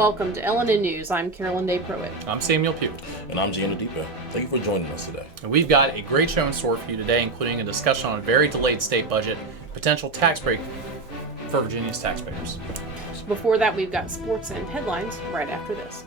Welcome to LNN News. I'm Carolyn Day Pruitt. I'm Samuel Pugh. And I'm Gianna Deepa. Thank you for joining us today. And we've got a great show in store for you today, including a discussion on a very delayed state budget, potential tax break for Virginia's taxpayers. Before that, we've got sports and headlines right after this.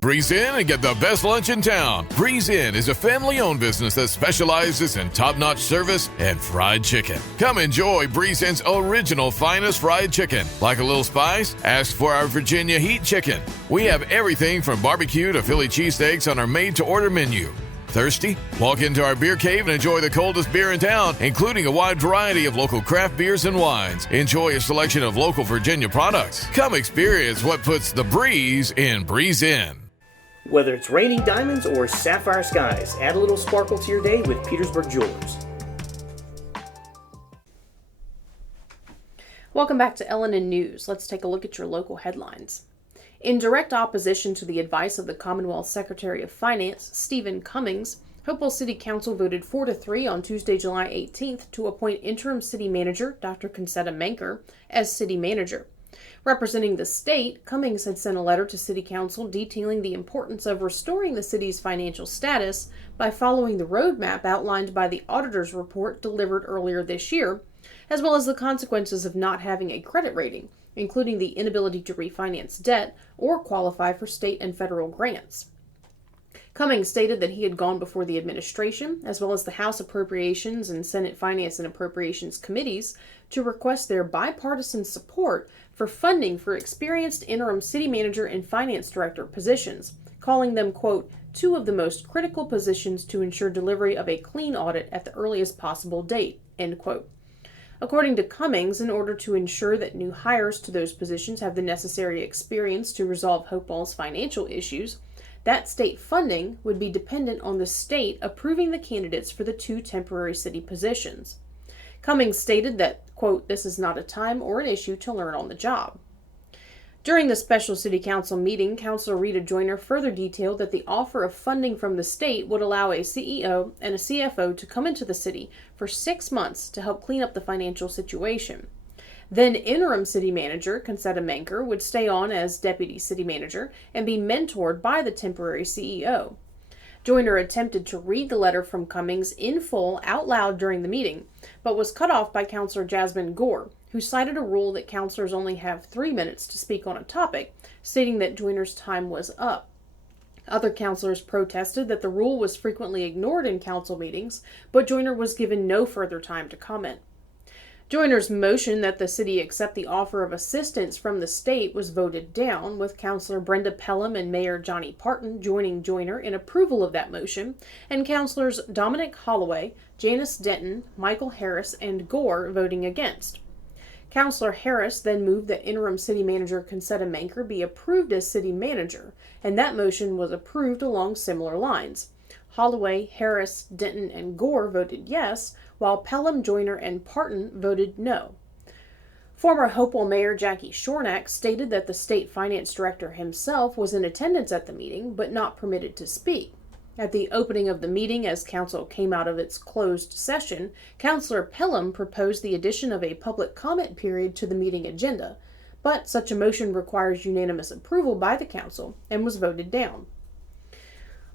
Breeze In and get the best lunch in town. Breeze In is a family-owned business that specializes in top-notch service and fried chicken. Come enjoy Breeze In's original finest fried chicken. Like a little spice? Ask for our Virginia Heat Chicken. We have everything from barbecue to Philly cheesesteaks on our made-to-order menu. Thirsty? Walk into our beer cave and enjoy the coldest beer in town, including a wide variety of local craft beers and wines. Enjoy a selection of local Virginia products. Come experience what puts the breeze in Breeze In. Whether it's raining diamonds or sapphire skies, add a little sparkle to your day with Petersburg Jewelers. Welcome back to LNN News. Let's take a look at your local headlines. In direct opposition to the advice of the Commonwealth Secretary of Finance, Stephen Cummings, Hopewell City Council voted 4-3 on Tuesday, July 18th to appoint interim city manager Dr. Concetta Manker as city manager. Representing the state, Cummings had sent a letter to City Council detailing the importance of restoring the city's financial status by following the roadmap outlined by the auditor's report delivered earlier this year, as well as the consequences of not having a credit rating, including the inability to refinance debt or qualify for state and federal grants. Cummings stated that he had gone before the administration, as well as the House Appropriations and Senate Finance and Appropriations committees, to request their bipartisan support for funding for experienced interim city manager and finance director positions, calling them, quote, two of the most critical positions to ensure delivery of a clean audit at the earliest possible date, end quote. According to Cummings, in order to ensure that new hires to those positions have the necessary experience to resolve Hopewell's financial issues, that state funding would be dependent on the state approving the candidates for the two temporary city positions. Cummings stated that, quote, this is not a time or an issue to learn on the job. During the special city council meeting, Councilor Rita Joyner further detailed that the offer of funding from the state would allow a CEO and a CFO to come into the city for 6 months to help clean up the financial situation. Then interim city manager Concetta Manker would stay on as deputy city manager and be mentored by the temporary CEO. Joyner attempted to read the letter from Cummings in full out loud during the meeting, but was cut off by Councilor Jasmine Gore, who cited a rule that councilors only have 3 minutes to speak on a topic, stating that Joyner's time was up. Other councilors protested that the rule was frequently ignored in council meetings, but Joyner was given no further time to comment. Joyner's motion that the city accept the offer of assistance from the state was voted down, with Councilor Brenda Pelham and Mayor Johnny Parton joining Joyner in approval of that motion, and Councilors Dominic Holloway, Janice Denton, Michael Harris, and Gore voting against. Councilor Harris then moved that interim city manager Concetta Manker be approved as city manager, and that motion was approved along similar lines. Holloway, Harris, Denton, and Gore voted yes, while Pelham, Joyner, and Parton voted no. Former Hopewell Mayor Jackie Shornack stated that the state finance director himself was in attendance at the meeting, but not permitted to speak. At the opening of the meeting, as council came out of its closed session, Councilor Pelham proposed the addition of a public comment period to the meeting agenda, but such a motion requires unanimous approval by the council and was voted down.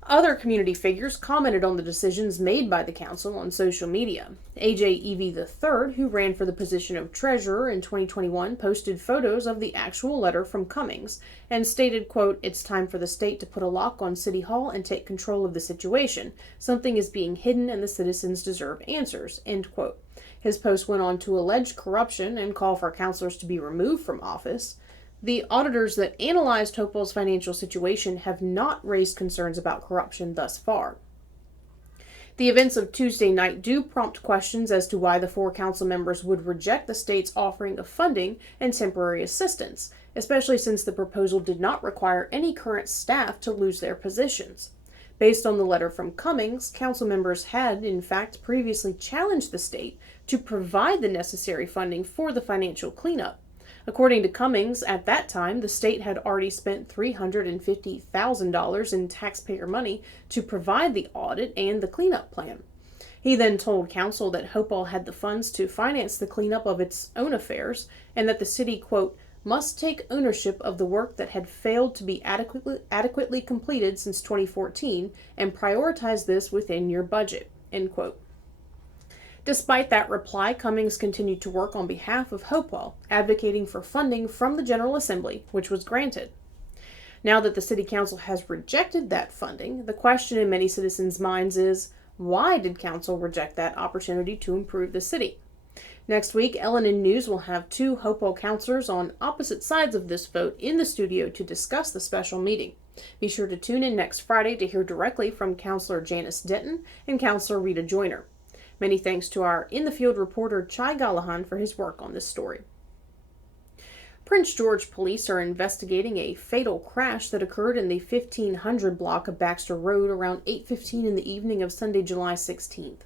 Other community figures commented on the decisions made by the council on social media. A.J. Evie III, who ran for the position of treasurer in 2021, posted photos of the actual letter from Cummings and stated, quote, it's time for the state to put a lock on City Hall and take control of the situation. Something is being hidden and the citizens deserve answers, end quote. His post went on to allege corruption and call for councilors to be removed from office. The auditors that analyzed Hopewell's financial situation have not raised concerns about corruption thus far. The events of Tuesday night do prompt questions as to why the 4 council members would reject the state's offering of funding and temporary assistance, especially since the proposal did not require any current staff to lose their positions. Based on the letter from Cummings, council members had, in fact, previously challenged the state to provide the necessary funding for the financial cleanup. According to Cummings, at that time, the state had already spent $350,000 in taxpayer money to provide the audit and the cleanup plan. He then told council that Hopewell had the funds to finance the cleanup of its own affairs and that the city, quote, must take ownership of the work that had failed to be adequately completed since 2014 and prioritize this within your budget, end quote. Despite that reply, Cummings continued to work on behalf of Hopewell, advocating for funding from the General Assembly, which was granted. Now that the City Council has rejected that funding, the question in many citizens' minds is, why did Council reject that opportunity to improve the city? Next week, LNN News will have two Hopewell councilors on opposite sides of this vote in the studio to discuss the special meeting. Be sure to tune in next Friday to hear directly from Councilor Janice Denton and Councilor Rita Joyner. Many thanks to our in-the-field reporter Chai Gallahan for his work on this story. Prince George police are investigating a fatal crash that occurred in the 1500 block of Baxter Road around 8:15 in the evening of Sunday, July 16th.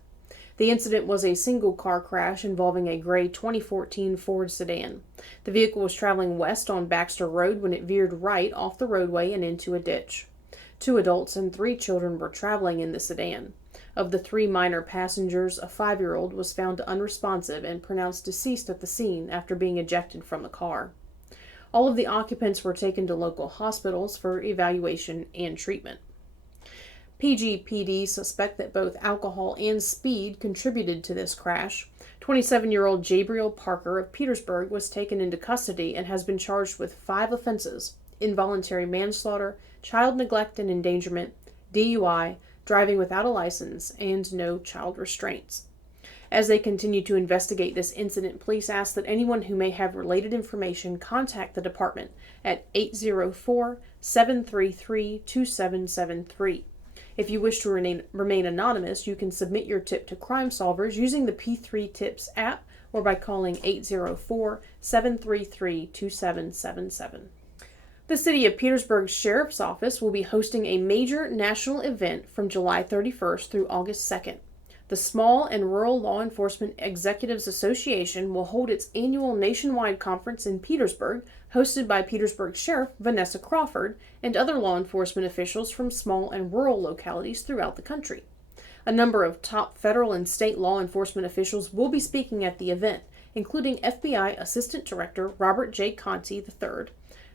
The incident was a single-car crash involving a gray 2014 Ford sedan. The vehicle was traveling west on Baxter Road when it veered right off the roadway and into a ditch. 2 adults and 3 children were traveling in the sedan. Of the 3 minor passengers, a 5-year-old was found unresponsive and pronounced deceased at the scene after being ejected from the car. All of the occupants were taken to local hospitals for evaluation and treatment. PGPD suspect that both alcohol and speed contributed to this crash. 27-year-old Jabriel Parker of Petersburg was taken into custody and has been charged with 5 offenses: involuntary manslaughter, child neglect and endangerment, DUI, driving without a license, and no child restraints. As they continue to investigate this incident, police ask that anyone who may have related information contact the department at 804-733-2773. If you wish to remain anonymous, you can submit your tip to Crime Solvers using the P3 Tips app or by calling 804-733-2777. The City of Petersburg Sheriff's Office will be hosting a major national event from July 31st through August 2nd. The Small and Rural Law Enforcement Executives Association will hold its annual nationwide conference in Petersburg, hosted by Petersburg Sheriff Vanessa Crawford and other law enforcement officials from small and rural localities throughout the country. A number of top federal and state law enforcement officials will be speaking at the event, including FBI Assistant Director Robert J. Conti III,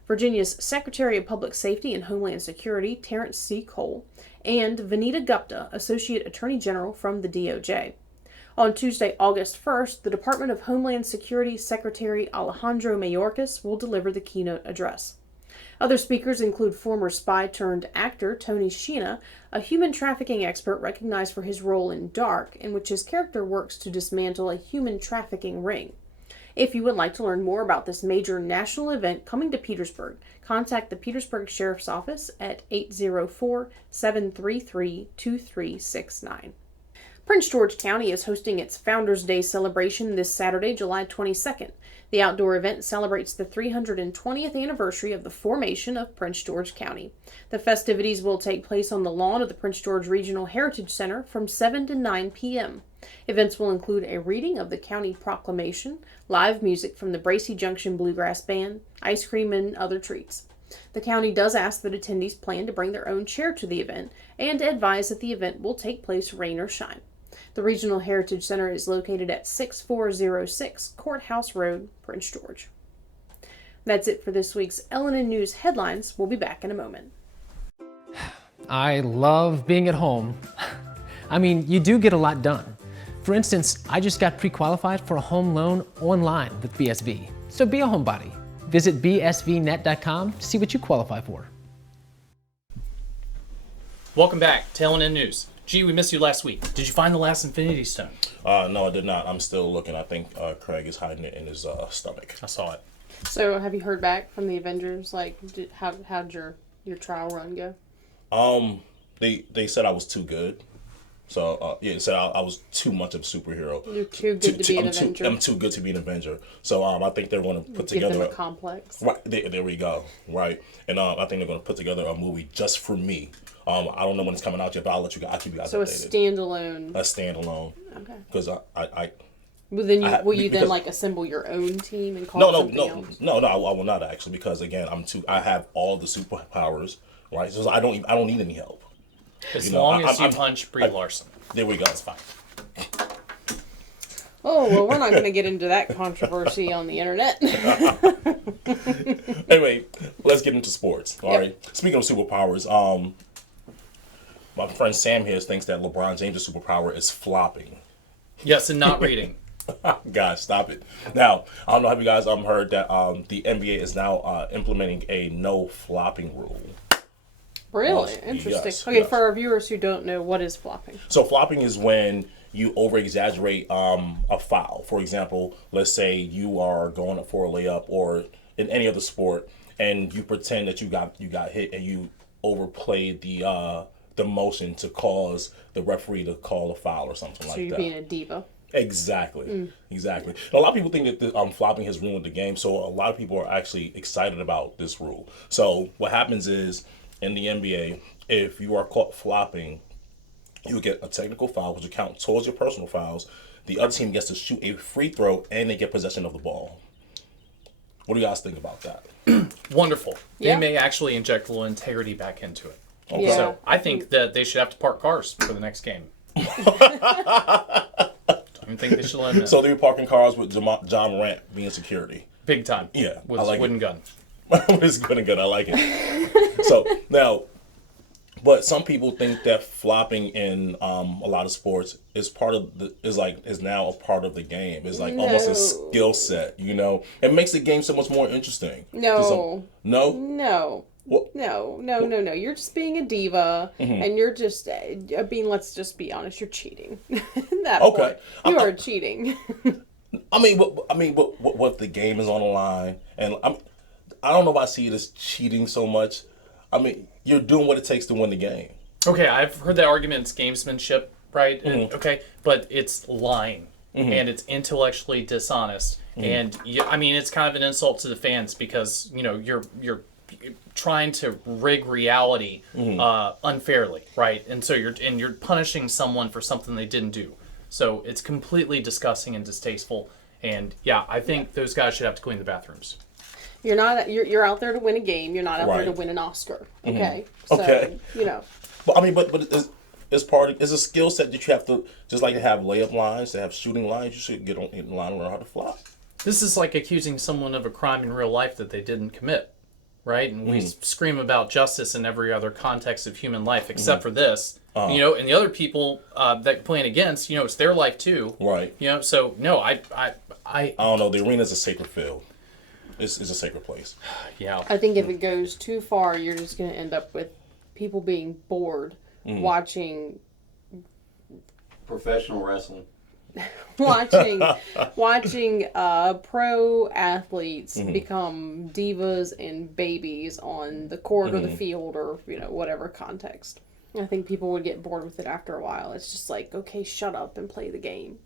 Virginia's Secretary of Public Safety and Homeland Security Terrence C. Cole, and Vanita Gupta, Associate Attorney General from the DOJ. On Tuesday, August 1st, the Department of Homeland Security Secretary Alejandro Mayorkas will deliver the keynote address. Other speakers include former spy-turned-actor Tony Sheena, a human trafficking expert recognized for his role in Dark, in which his character works to dismantle a human trafficking ring. If you would like to learn more about this major national event coming to Petersburg, contact the Petersburg Sheriff's Office at 804-733-2369. Prince George County is hosting its Founders Day celebration this Saturday, July 22nd. The outdoor event celebrates the 320th anniversary of the formation of Prince George County. The festivities will take place on the lawn of the Prince George Regional Heritage Center from 7 to 9 p.m. Events will include a reading of the county proclamation, live music from the Bracy Junction Bluegrass Band, ice cream, and other treats. The county does ask that attendees plan to bring their own chair to the event and advise that the event will take place rain or shine. The Regional Heritage Center is located at 6406 Courthouse Road, Prince George. That's it for this week's LNN News headlines. We'll be back in a moment. I love being at home. I mean, you do get a lot done. For instance, I just got pre-qualified for a home loan online with BSV. So be a homebody. Visit bsvnet.com to see what you qualify for. Welcome back to LNN News. Gee, we missed you last week. Did you find the last Infinity Stone? No, I did not. I'm still looking. I think Craig is hiding it in his stomach. I saw it. So, have you heard back from the Avengers? Like, how'd your trial run go? They said I was too good. So, yeah, it said I was too much of a superhero. You're too good to be an Avenger. I'm too good to be an Avenger. So, I think they're going to put Give together them a complex. Right, there we go. Right. And I think they're going to put together a movie just for me. I don't know when it's coming out yet, but I'll keep you guys so updated. A standalone. Okay. Because I Well, then will you then assemble your own team and call it something else? No, I will not actually, because again, I have all the superpowers, right? So I don't need any help. As long as you punch Brie Larson. There we go. That's fine. Oh, well, we're not going to get into that controversy on the internet. Anyway, let's get into sports. All Yep. right. Speaking of superpowers, my friend Sam here thinks that LeBron James' superpower is flopping. Yes, and not reading. Guys, stop it. Now, I don't know if you guys heard that the NBA is now implementing a no flopping rule. Really? Yes, Interesting. yes, Okay, yes. for our viewers who don't know, what is flopping? So flopping is when you over-exaggerate a foul. For example, let's say you are going up for a layup or in any other sport, and you pretend that you got hit and you overplayed the motion to cause the referee to call a foul or something So like you're that. being a diva. Exactly. Exactly. And a lot of people think that flopping has ruined the game, so a lot of people are actually excited about this rule. So what happens is in the NBA, if you are caught flopping, you get a technical foul, which will count towards your personal fouls. The other team gets to shoot a free throw, and they get possession of the ball. What do you guys think about that? Wonderful. Yeah. They may actually inject a little integrity back into it. Okay. Yeah. So I think that they should have to park cars for the next game. I don't think they should let them in. So they be parking cars with John Morant being security. Big time. Yeah, With I a like wooden it. gun. It's good and good. I like it. So now, but some people think that flopping in a lot of sports is is now a part of the game. It's like almost a No. skill set. You know, it makes the game so much more interesting. No. No. No. What? No. You're just being a diva, and you're just being. Let's just be honest. You're cheating. That Okay. point, you are cheating. I mean, what if the game is on the line, and I don't know if I see it as cheating so much. I mean, you're doing what it takes to win the game. Okay, I've heard that argument. It's gamesmanship, right? And, okay, but it's lying and it's intellectually dishonest, and I mean, it's kind of an insult to the fans because you're trying to rig reality unfairly, right? And so you're punishing someone for something they didn't do. So it's completely disgusting and distasteful. And yeah, I think those guys should have to clean the bathrooms. You're not. You're out there to win a game. You're not out there to Right. win an Oscar. Okay. So, Okay. But I mean, but it's a skill set that you have to, just like to have layup lines, to have shooting lines. You should get in line and learn how to flop. This is like accusing someone of a crime in real life that they didn't commit, right? And we scream about justice in every other context of human life except for this. And the other people that playing against, it's their life too. Right. So no, I I don't know. The arena is a sacred field. It's a sacred place. yeah. I think if it goes too far, you're just going to end up with people being bored watching Professional wrestling. watching pro athletes become divas and babies on the court or the field or whatever context. I think people would get bored with it after a while. It's just like, okay, shut up and play the game.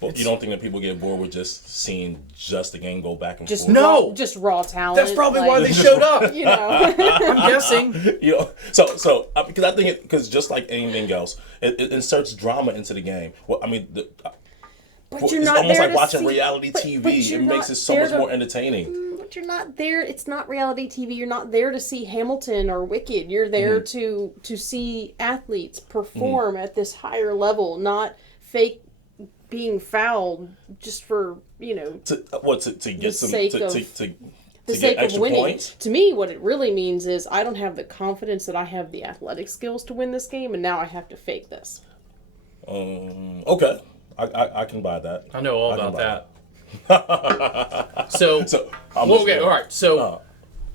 Well, you don't think that people get bored with just seeing just the game go back and Just forth? No! just raw talent. That's probably why they like, showed up. you know. I'm guessing. So because I think because just like anything else, it inserts drama into the game. Well, I mean, But you're it's not almost there like to watching see- reality but TV. you're It makes not it so there much to- more entertaining. But you're not there. It's not reality TV. You're not there to see Hamilton or Wicked. You're there to see athletes perform at this higher level, not fake being fouled just for To get the some sake to of- get the sake of extra winning. points. To me, what it really means is I don't have the confidence that I have the athletic skills to win this game, and now I have to fake this. Okay, I can buy that. I know all I can about buy that. So I'm well, just okay, going- all right. So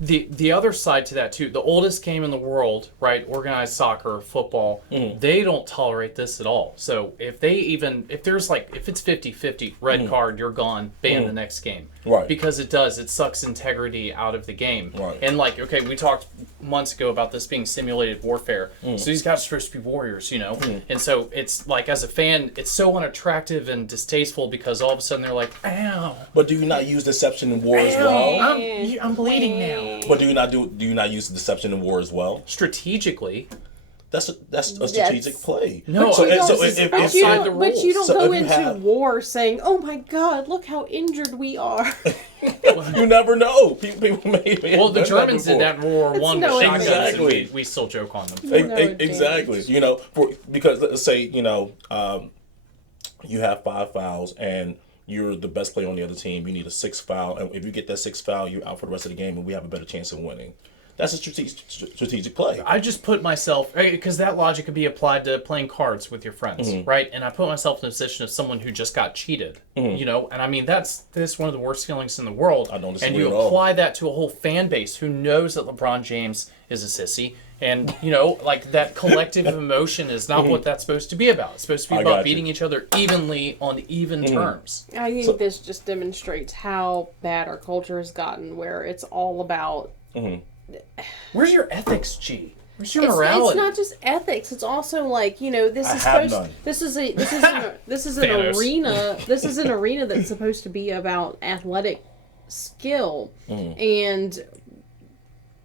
the other side to that too, the oldest game in the world, right? Organized soccer, football, they don't tolerate this at all. So if there's if it's 50-50, red card, you're gone, ban the next game. Right. Because it sucks integrity out of the game. Right. And okay, we talked months ago about this being simulated warfare. So these guys are supposed to be warriors, And so it's as a fan, it's so unattractive and distasteful because all of a sudden they're like, ow. But do you not use deception in war as well? I'm bleeding now. But do you not use deception in war as well? Strategically. That's a strategic play. No, so, I don't- so this is if outside the But you don't So go if you into have- war saying, "Oh my God, look how injured we are." you never know, people may. Well, the done that Germans did before. that in World War One with no shotguns, Exactly. and we still joke on them. No Exactly. advantage. Because let's say you have 5 fouls, and you're the best player on the other team. You need a 6th foul, and if you get that 6th foul, you're out for the rest of the game, and we have a better chance of winning. That's a strategic play. I just put myself, because that logic could be applied to playing cards with your friends, right? And I put myself in the position of someone who just got cheated, you know? And I mean, that's one of the worst feelings in the world. I don't disagree and you at all. apply that to a whole fan base who knows that LeBron James is a sissy. And, you know, like that collective emotion is not what that's supposed to be about. It's supposed to be about beating each other evenly on even terms. I think this just demonstrates how bad our culture has gotten, where it's all about... Where's your ethics, G? Where's your morality? It's not just ethics. It's also like, you know, this is an arena. This is an arena that's supposed to be about athletic skill, and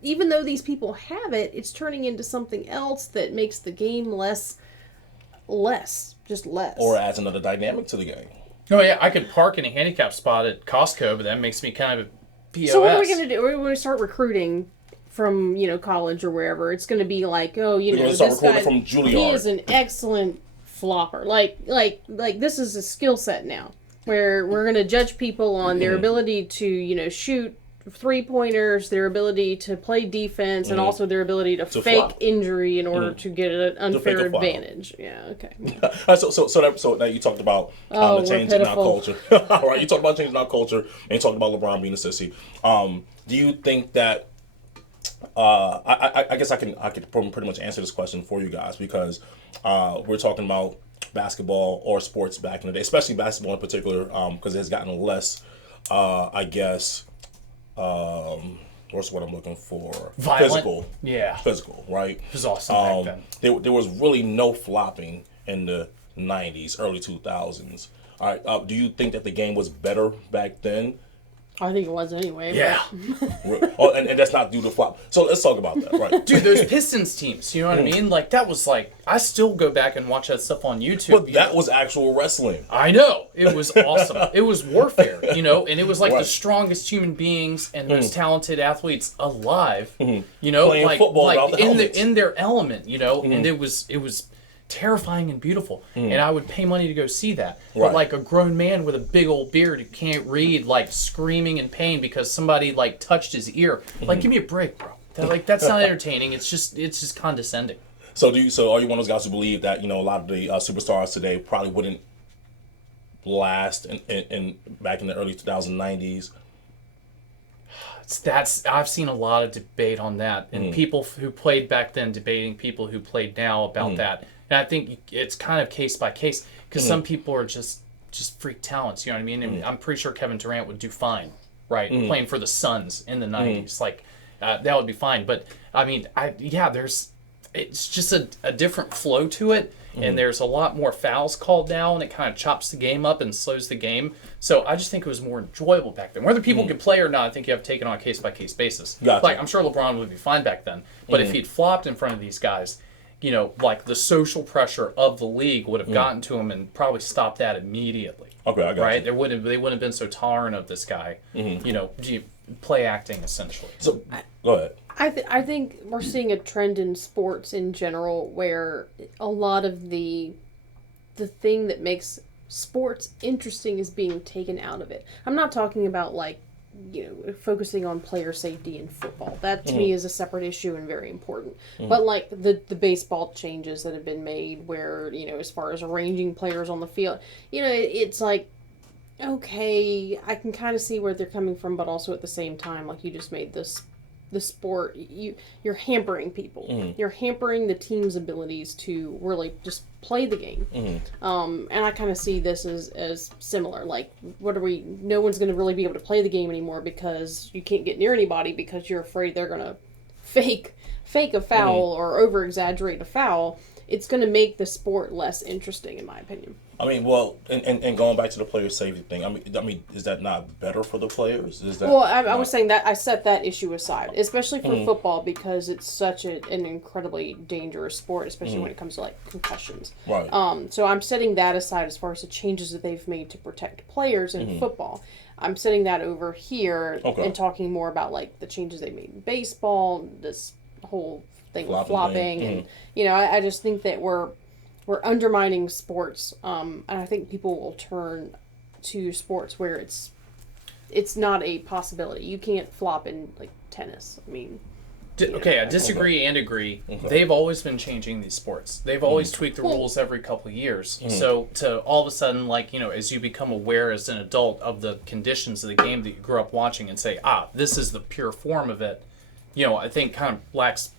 even though these people have it, it's turning into something else that makes the game less. Or adds another dynamic to the game. Oh yeah, I could park in a handicap spot at Costco, but that makes me kind of a POS. So what are we going to do? We're going to start recruiting from, you know, college or wherever. It's going to be like, oh, you know, this guy, from Juilliard. He is an excellent flopper. Like this is a skill set now, where we're going to judge people on their ability to, you know, shoot 3-pointers, their ability to play defense, and also their ability to fake flop. Injury in order to get an unfair advantage. Yeah, okay. So now you talked about the change in our culture. All right, you talked about changing our culture, and you talked about LeBron being a sissy. Do you think that? I guess I could pretty much answer this question for you guys, because we're talking about basketball or sports back in the day, especially basketball in particular, because it has gotten less, I guess. What's what I'm looking for? Violent. Physical, right? It was awesome back then. There was really no flopping in the 90s, early 2000s. All right, do you think that the game was better back then? I think it was anyway. Yeah. And that's not due to flop. So let's talk about that, right? Dude, those Pistons teams, you know what I mean? Like, that was like, I still go back and watch that stuff on YouTube. But that was actual wrestling. I know. It was awesome. It was warfare, you know? And it was like the strongest human beings and most talented athletes alive, you know? Playing like football without the helmets. in their element, you know? And it was terrifying and beautiful, and I would pay money to go see that. But like a grown man with a big old beard who can't read, like screaming in pain because somebody like touched his ear, like give me a break, bro. That's not entertaining. It's just condescending. So are you one of those guys who believe that, you know, a lot of the superstars today probably wouldn't last in back in the early 2090s? I've seen a lot of debate on that, and people who played back then debating people who played now about that. And I think it's kind of case by case, because some people are just freak talents, you know what I mean? And I'm pretty sure Kevin Durant would do fine, right? Playing for the Suns in the 90s. Like, that would be fine. But, I mean, it's just a different flow to it, and there's a lot more fouls called now, and it kind of chops the game up and slows the game. So I just think it was more enjoyable back then. Whether people could play or not, I think you have to take it on a case-by-case basis. Gotcha. Like, I'm sure LeBron would be fine back then. But if he'd flopped in front of these guys, you know, like the social pressure of the league would have gotten to him and probably stopped that immediately. Okay, I got right? you. They wouldn't have been so tolerant of this guy. You know, play acting essentially. So go ahead. I think we're seeing a trend in sports in general where a lot of the thing that makes sports interesting is being taken out of it. I'm not talking about like, you know, focusing on player safety in football. That to me is a separate issue and very important. But like the baseball changes that have been made where, you know, as far as arranging players on the field, you know, it's like, okay, I can kind of see where they're coming from, but also at the same time, like you just made the sport, you're hampering people. You're hampering the team's abilities to really just play the game. And I kind of see this as similar. Like, no one's going to really be able to play the game anymore because you can't get near anybody because you're afraid they're going to fake a foul or over-exaggerate a foul. It's going to make the sport less interesting, in my opinion. I mean, well, and going back to the player safety thing, I mean, is that not better for the players? Is that? Well, I was saying that I set that issue aside, especially for football, because it's such an incredibly dangerous sport, especially when it comes to like concussions. Right. So I'm setting that aside as far as the changes that they've made to protect players in football. I'm setting that over here and talking more about like the changes they made in baseball, this whole thing with flopping, and you know, I just think that we're we're undermining sports, and I think people will turn to sports where it's not a possibility. You can't flop in like tennis. I mean, Okay, I disagree and agree. They've always been changing these sports. They've always tweaked the rules every couple of years. So to all of a sudden, like, as you become aware as an adult of the conditions of the game that you grew up watching and say, this is the pure form of it, I think kind of lacks,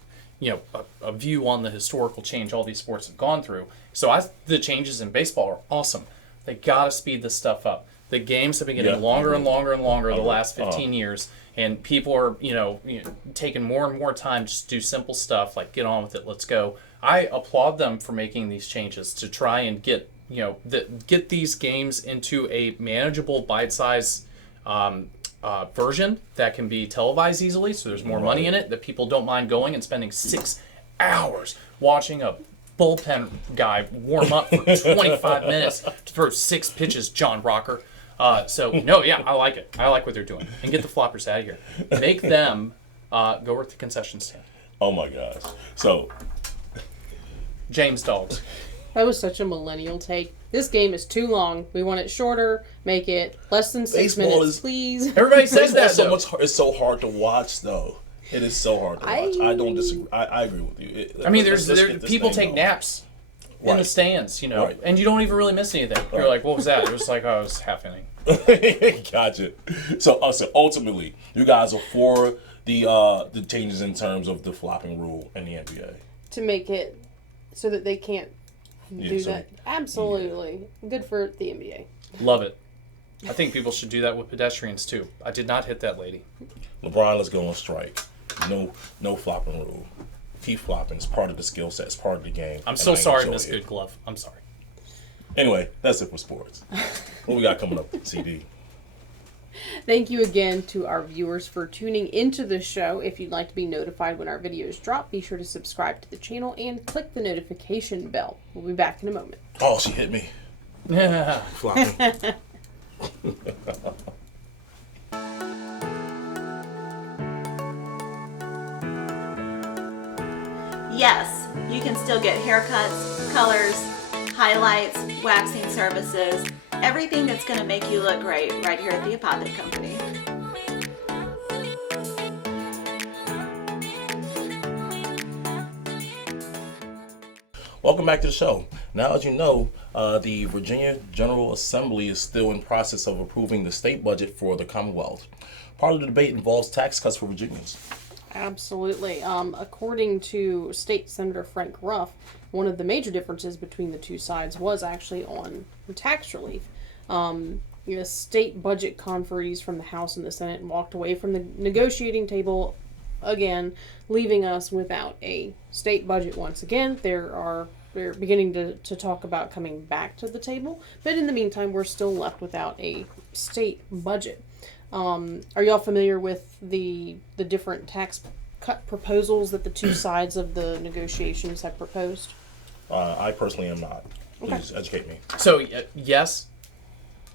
a view on the historical change all these sports have gone through. So the changes in baseball are awesome. They got to speed this stuff up. The games have been getting longer and longer and longer the last 15 years. And people are, taking more and more time just to do simple stuff like get on with it, let's go. I applaud them for making these changes to try and get, get these games into a manageable bite-sized version that can be televised easily, so there's more money in it, that people don't mind going and spending 6 hours watching a bullpen guy warm up for 25 minutes to throw 6 pitches, John Rocker. I like it. I like what they're doing. And get the floppers out of here. Make them go work the concession stand. Oh my gosh. So, James Dogs. that was such a millennial take. This game is too long. We want it shorter. Make it less than 6 minutes, please. Everybody says that. It's so hard to watch, though. It is so hard to watch. I don't disagree. I agree with you. There's people take naps in the stands, and you don't even really miss anything. You're like, what was that? It was like, it was half inning. Gotcha. So ultimately, you guys are for the changes in terms of the flopping rule in the NBA. To make it so that they can't do that. Absolutely. Good for the NBA. Love it. I think people should do that with pedestrians too. I did not hit that lady. LeBron, let's go on strike. No flopping rule. Keep flopping. It's part of the skill set. It's part of the game. I'm so sorry, Miss Good Glove. I'm sorry. Anyway, that's it for sports. What we got coming up, CD? Thank you again to our viewers for tuning into the show. If you'd like to be notified when our videos drop, be sure to subscribe to the channel and click the notification bell. We'll be back in a moment. Oh, she hit me. Yeah. Flopping. Yes, you can still get haircuts, colors, highlights, waxing services, everything that's going to make you look great right here at the Apothic Company. Welcome back to the show. Now, as you know, the Virginia General Assembly is still in process of approving the state budget for the Commonwealth. Part of the debate involves tax cuts for Virginians. Absolutely. According to State Senator Frank Ruff, one of the major differences between the two sides was actually on tax relief. State budget conferees from the House and the Senate walked away from the negotiating table again, leaving us without a state budget once again. They're beginning to talk about coming back to the table, but in the meantime, we're still left without a state budget. Are y'all familiar with the different tax cut proposals that the two sides of the negotiations have proposed? I personally am not. Please educate me. So, yes,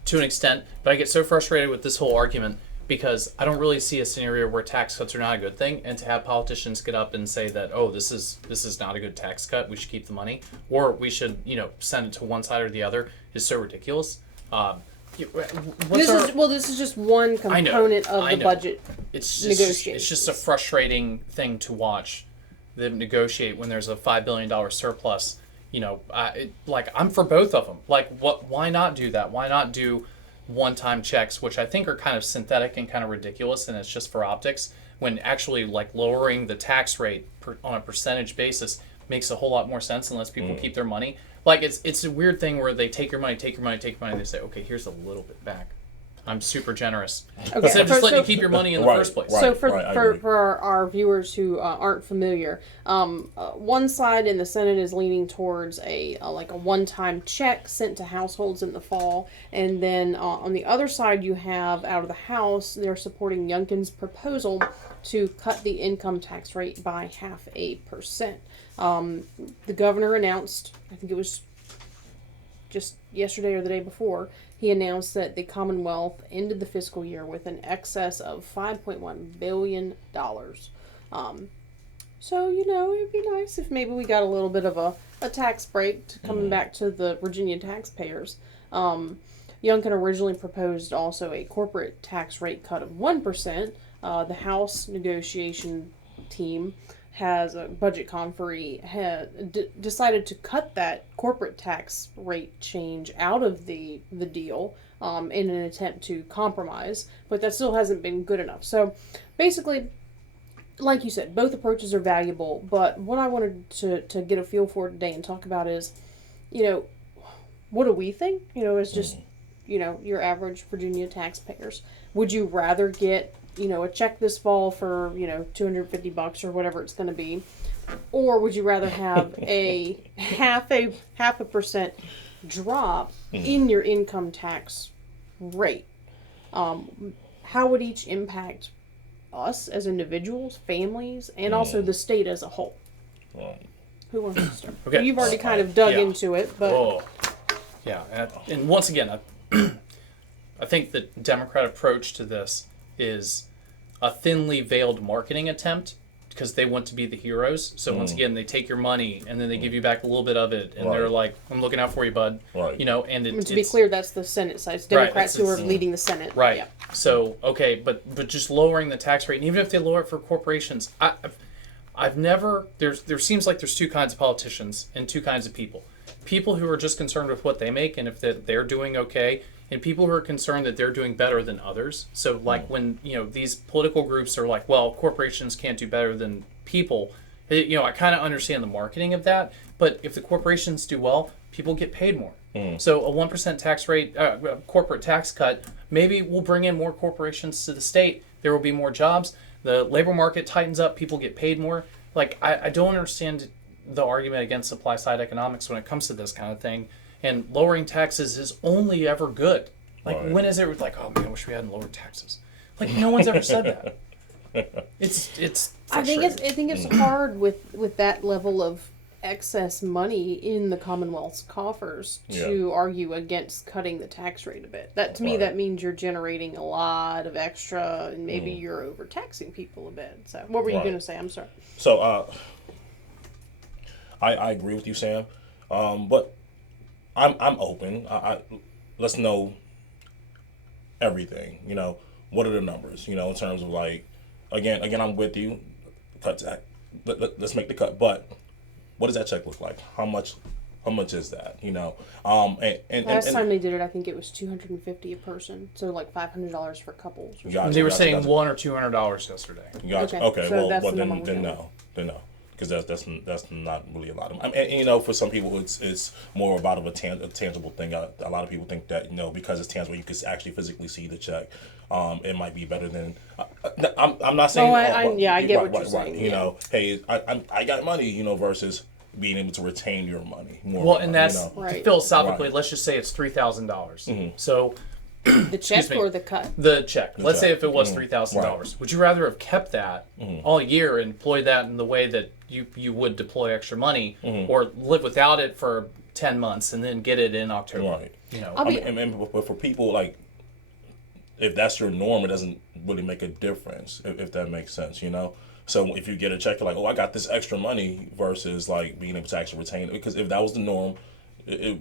to an extent, but I get so frustrated with this whole argument because I don't really see a scenario where tax cuts are not a good thing, and to have politicians get up and say that, oh, this is not a good tax cut, we should keep the money, or we should, send it to one side or the other, is so ridiculous. This is just one component of the budget negotiation. It's just a frustrating thing to watch them negotiate when there's a $5 billion surplus. I'm for both of them. Why not do that? Why not do one-time checks, which I think are kind of synthetic and kind of ridiculous, and it's just for optics, when actually lowering the tax rate on a percentage basis makes a whole lot more sense and lets people keep their money. It's a weird thing where they take your money, and they say, okay, here's a little bit back. I'm super generous. Okay. Instead of just letting you keep your money in the first place. So for our viewers who aren't familiar, one side in the Senate is leaning towards a one-time check sent to households in the fall, and then on the other side you have out of the House, they're supporting Youngkin's proposal to cut the income tax rate by 0.5%. The governor announced, I think it was just yesterday or the day before, he announced that the Commonwealth ended the fiscal year with an excess of $5.1 billion. So, it'd be nice if maybe we got a little bit of a tax break coming back to the Virginia taxpayers. Youngkin originally proposed also a corporate tax rate cut of 1%. The House negotiation team has a budget conferee decided to cut that corporate tax rate change out of the deal in an attempt to compromise, but that still hasn't been good enough. So basically, like you said, both approaches are valuable, but what I wanted to get a feel for today and talk about is, what do we think? As just, your average Virginia taxpayers. Would you rather get, a check this fall for, $250 or whatever it's going to be, or would you rather have a half a percent drop in your income tax rate? How would each impact us as individuals, families, and also the state as a whole? Who wants to start? Okay. You've already kind of dug into it, but and once again, I think the Democrat approach to this is a thinly veiled marketing attempt because they want to be the heroes. So once again, they take your money and then they give you back a little bit of it, and they're like, "I'm looking out for you, bud." Right. And to be clear, that's the Senate side. It's Democrats who are leading the Senate. Right. Yeah. So okay, but just lowering the tax rate, and even if they lower it for corporations, I've never there seems like there's two kinds of politicians and two kinds of people. People who are just concerned with what they make and if they're doing okay, and people who are concerned that they're doing better than others. So like when these political groups are like, well, corporations can't do better than people. I kind of understand the marketing of that, but if the corporations do well, people get paid more. So a 1% tax rate, corporate tax cut, maybe will bring in more corporations to the state. There will be more jobs. The labor market tightens up. People get paid more. Like I don't understand the argument against supply side economics when it comes to this kind of thing. And lowering taxes is only ever good. Like when is it like, oh man, I wish we hadn't lowered taxes? Like no one's ever said that. It's. I think it's hard with that level of excess money in the Commonwealth's coffers to argue against cutting the tax rate a bit. That to me that means you're generating a lot of extra, and maybe you're overtaxing people a bit. So what were you going to say? I'm sorry. So I agree with you, Sam, but I'm open. Let's know everything. What are the numbers? In terms of like, again, I'm with you. Let's make the cut. But what does that check look like? How much is that? Last time they did it, I think it was $250 a person. So like $500 for couples. They were saying $100 or $200 yesterday. Gotcha. Okay. So Well, then no. Because that's not really a lot of. And for some people it's more about a tangible thing. A lot of people think that because it's tangible, you can actually physically see the check. It might be better than. I'm not saying. I get what you're saying. Hey, I got money. Versus being able to retain your money more. Well, and that's philosophically. Let's just say it's $3,000. So. The check or the cut? The check. Let's say if it was $3,000. Would you rather have kept that all year and employ that in the way that you would deploy extra money, or live without it for 10 months and then get it in October? Right. But for people, like, if that's your norm, it doesn't really make a difference, if that makes sense, So if you get a check, you're like, oh, I got this extra money, versus like being able to actually retain it. Because if that was the norm, it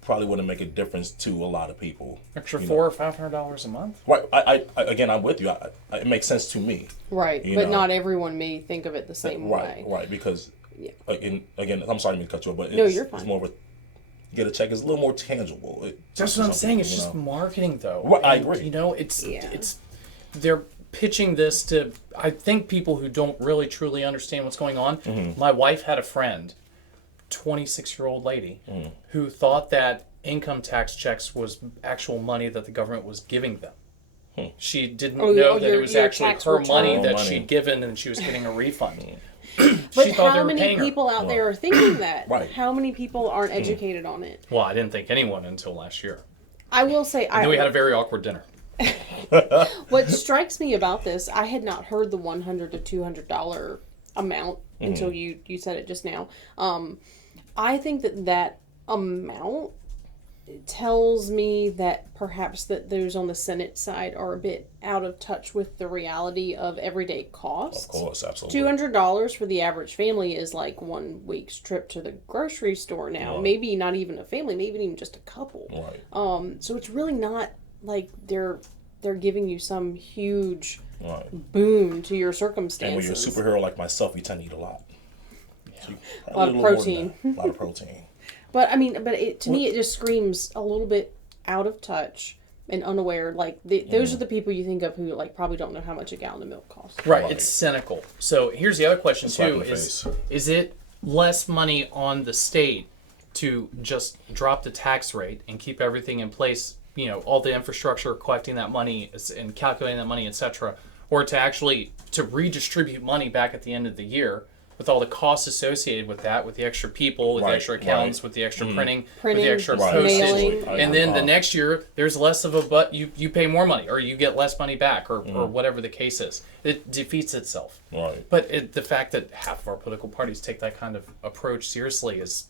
probably wouldn't make a difference to a lot of people. Extra $400 or $500 a month. Right. I again, I'm with you. It makes sense to me. Right, but not everyone may think of it the same way. Right. Because again, I'm sorry to cut you off, but you're fine. It's more of get a check is a little more tangible. That's what I'm saying. It's just marketing, though. Right, I agree. It's they're pitching this to I think people who don't really truly understand what's going on. My wife had a friend. 26-year-old lady who thought that income tax checks was actual money that the government was giving them. She didn't know that it was actually her money that she'd given and she was getting a refund. But how many people out there are thinking that? Right. How many people aren't educated on it? Well, I didn't think anyone until last year. I will say... And then we had a very awkward dinner. What strikes me about this, I had not heard the $100 to $200 amount until you said it just now. I think that amount tells me that perhaps that those on the Senate side are a bit out of touch with the reality of everyday costs. Of course, absolutely. $200 for the average family is like 1 week's trip to the grocery store now. Right. Maybe not even a family, maybe even just a couple. Right. So it's really not like they're giving you some huge Right. boom to your circumstances. And when you're a superhero like myself, you tend to eat a lot. So A lot of protein. A lot of protein. But I mean, to me, it just screams a little bit out of touch and unaware. Like those are the people you think of who like probably don't know how much a gallon of milk costs. Right, it's cynical. So here's the other question Slap in too: the face. is it less money on the state to just drop the tax rate and keep everything in place? You know, all the infrastructure, collecting that money and calculating that money, etc., or to actually to redistribute money back at the end of the year? With all the costs associated with that, with the extra people, with the Right, extra accountants, right. with the extra printing, with Printing, the extra Right. postage, mailing. and then the next year there's less of a you pay more money or you get less money back or whatever the case is. It defeats itself. Right. But the fact that half of our political parties take that kind of approach seriously is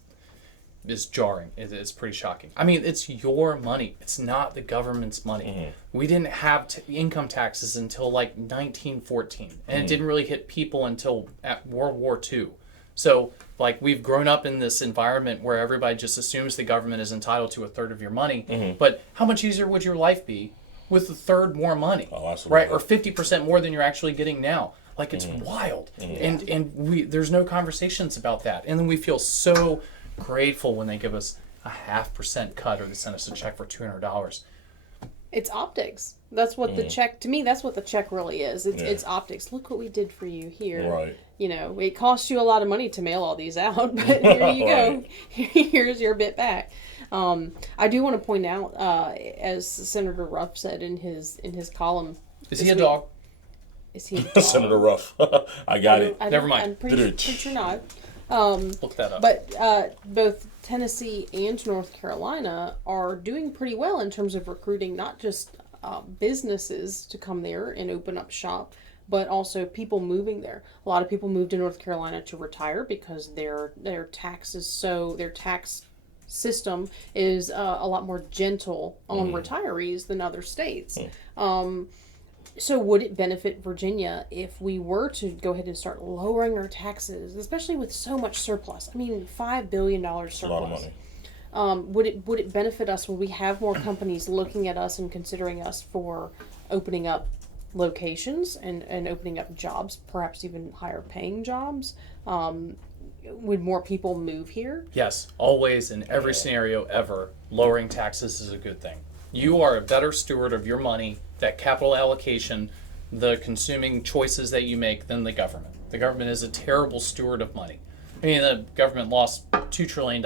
jarring. It's pretty shocking. I mean, it's your money. It's not the government's money. We didn't have income taxes until like 1914, and it didn't really hit people until at World War II. So, like, we've grown up in this environment where everybody just assumes the government is entitled to a third of your money. But how much easier would your life be with a third more money? Oh, absolutely. Right? Or 50% more than you're actually getting now. Like, it's wild. And there's no conversations about that. And then we feel so grateful when they give us a 0.5% cut or they send us a check for $200. It's optics. That's what the check, to me, that's what the check really is. It's optics. Look what we did for you here. Right. You know, it costs you a lot of money to mail all these out, but here you go. Here's your bit back. I do want to point out, as Senator Ruff said in his column. Is he a dog? Is he a dog? Senator Ruff. I got it. Never mind. I'm pretty sure not. Look that up. But both Tennessee and North Carolina are doing pretty well in terms of recruiting not just businesses to come there and open up shop, but also people moving there. A lot of people moved to North Carolina to retire because their tax system is a lot more gentle on retirees than other states. So would it benefit Virginia if we were to go ahead and start lowering our taxes, especially with so much surplus? I mean, $5 billion surplus. A lot of money. Would it benefit us? Would we have more companies looking at us and considering us for opening up locations and opening up jobs, perhaps even higher paying jobs? Would more people move here? Yes, always in every scenario ever, lowering taxes is a good thing. You are a better steward of your money, that capital allocation, the consuming choices that you make than the government. The government is a terrible steward of money. I mean, the government lost $2 trillion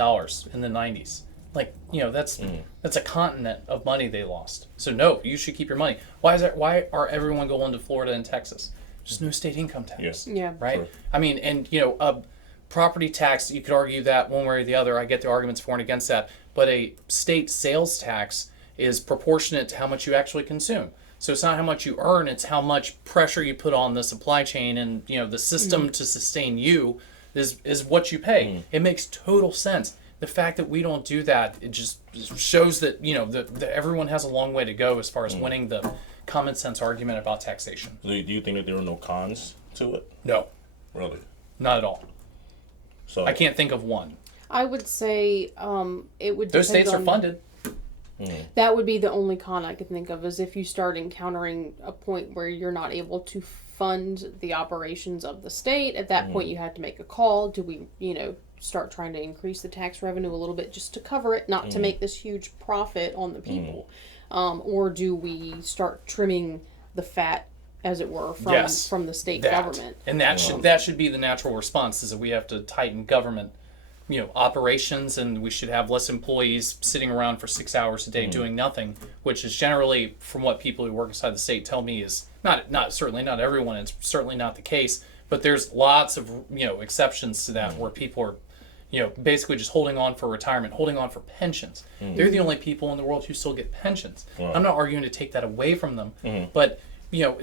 in the 90s. Like, you know, that's a continent of money they lost. So no, you should keep your money. Why are everyone going to Florida and Texas? There's no state income tax. Yes. Yeah. Right? Sure. I mean, and you know, property tax, you could argue that one way or the other. I get the arguments for and against that. But a state sales tax is proportionate to how much you actually consume. So it's not how much you earn, it's how much pressure you put on the supply chain and, you know, the system to sustain you is what you pay. It makes total sense. The fact that we don't do that, it just shows that, you know, that everyone has a long way to go as far as winning the common sense argument about taxation. Do you think that there are no cons to it? No, Really? not at all. So I can't think of one. I would say it would. Those depend states are on- funded. That would be the only con I could think of, is if you start encountering a point where you're not able to fund the operations of the state. At that point, you have to make a call. Do we, you know, start trying to increase the tax revenue a little bit just to cover it, not to make this huge profit on the people? Or do we start trimming the fat, as it were, from the state government? And that should be the natural response, is that we have to tighten government, you know, operations, and we should have less employees sitting around for 6 hours a day doing nothing, which is generally, from what people who work inside the state tell me, is not certainly not everyone, it's certainly not the case, but there's lots of, you know, exceptions to that where people are, you know, basically just holding on for retirement, holding on for pensions. They're the only people in the world who still get pensions. I'm not arguing to take that away from them, but you know,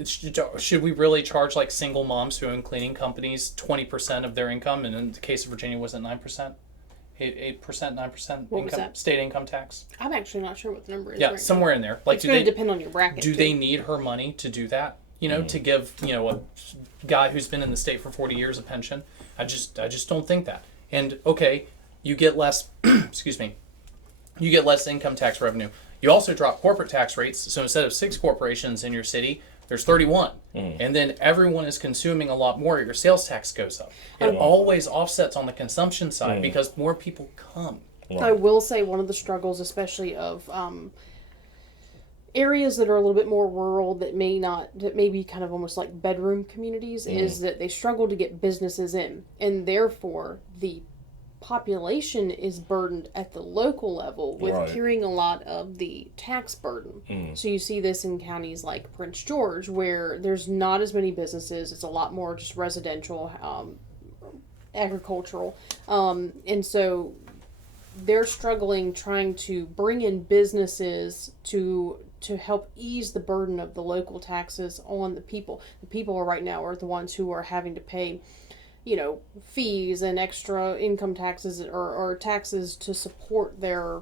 should we really charge like single moms who own cleaning companies 20% of their income? And in the case of Virginia, was it 9%? 8%, 9% What was that? state income tax. I'm actually not sure what the number is. Yeah, right somewhere in there. Like, it's going to depend on your bracket. Do too. they need her money to do that? You know, to give, you know, a guy who's been in the state for 40 years a pension? I just don't think that. And okay, you get less. Excuse me. You get less income tax revenue. You also drop corporate tax rates. So instead of 6 corporations in your city, there's 31. And then everyone is consuming a lot more. Your sales tax goes up. It always offsets on the consumption side because more people come. I will say one of the struggles, especially of areas that are a little bit more rural that may be kind of almost like bedroom communities, is that they struggle to get businesses in. And therefore, the population is burdened at the local level with carrying a lot of the tax burden. So you see this in counties like Prince George, where there's not as many businesses. It's a lot more just residential, agricultural. And so they're struggling trying to bring in businesses to help ease the burden of the local taxes on the people. The people right now are the ones who are having to pay, you know, fees and extra income taxes or taxes to support their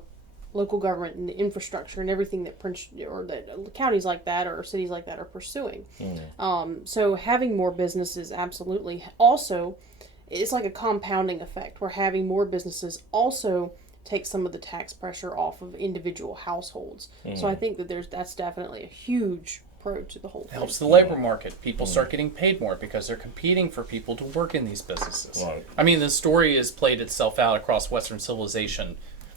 local government and the infrastructure and everything that that counties like that or cities like that are pursuing. So having more businesses, absolutely. Also, it's like a compounding effect where having more businesses also take some of the tax pressure off of individual households. So I think that that's definitely a huge pro to the whole thing. Helps the labor market. People start getting paid more because they're competing for people to work in these businesses. I mean, the story has played itself out across Western civilization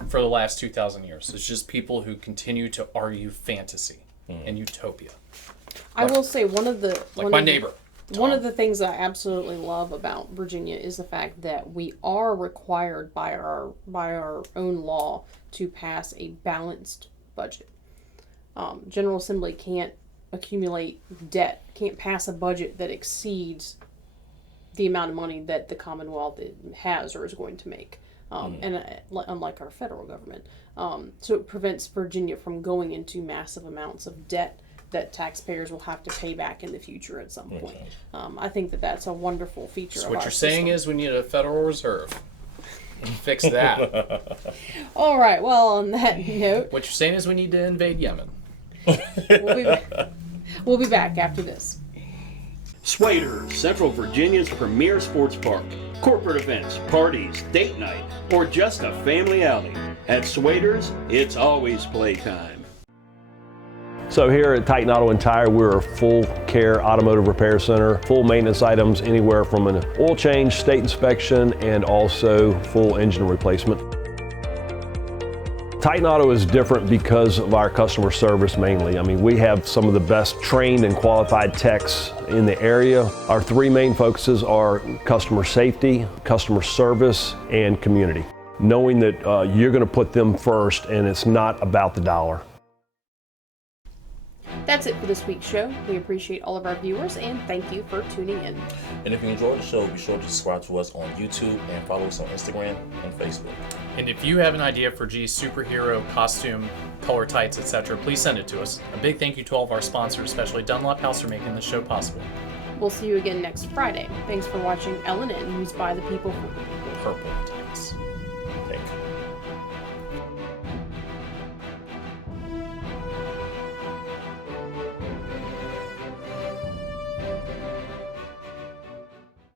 for the last 2,000 years. It's just people who continue to argue fantasy and utopia. I will say one of the neighbor. One of the things that I absolutely love about Virginia is the fact that we are required by our own law to pass a balanced budget. General Assembly can't accumulate debt, can't pass a budget that exceeds the amount of money that the Commonwealth has or is going to make. Unlike our federal government. So it prevents Virginia from going into massive amounts of debt that taxpayers will have to pay back in the future at some point. I think that that's a wonderful feature of our What you're saying is we need a Federal Reserve. Fix that. All right, well, on that note... What you're saying is we need to invade Yemen. We'll be back after this. Swader, Central Virginia's premier sports park. Corporate events, parties, date night, or just a family outing. At Swader's, it's always playtime. So here at Titan Auto and Tire, we're a full care automotive repair center, full maintenance items anywhere from an oil change, state inspection, and also full engine replacement. Titan Auto is different because of our customer service mainly. I mean, we have some of the best trained and qualified techs in the area. Our 3 main focuses are customer safety, customer service, and community. Knowing that you're going to put them first and it's not about the dollar. That's it for this week's show. We appreciate all of our viewers and thank you for tuning in. And if you enjoyed the show, be sure to subscribe to us on YouTube and follow us on Instagram and Facebook. And if you have an idea for G's superhero costume, color tights, etc., please send it to us. A big thank you to all of our sponsors, especially Dunlop House, for making this show possible. We'll see you again next Friday. Thanks for watching LNN News by the People for the People. Purple tights.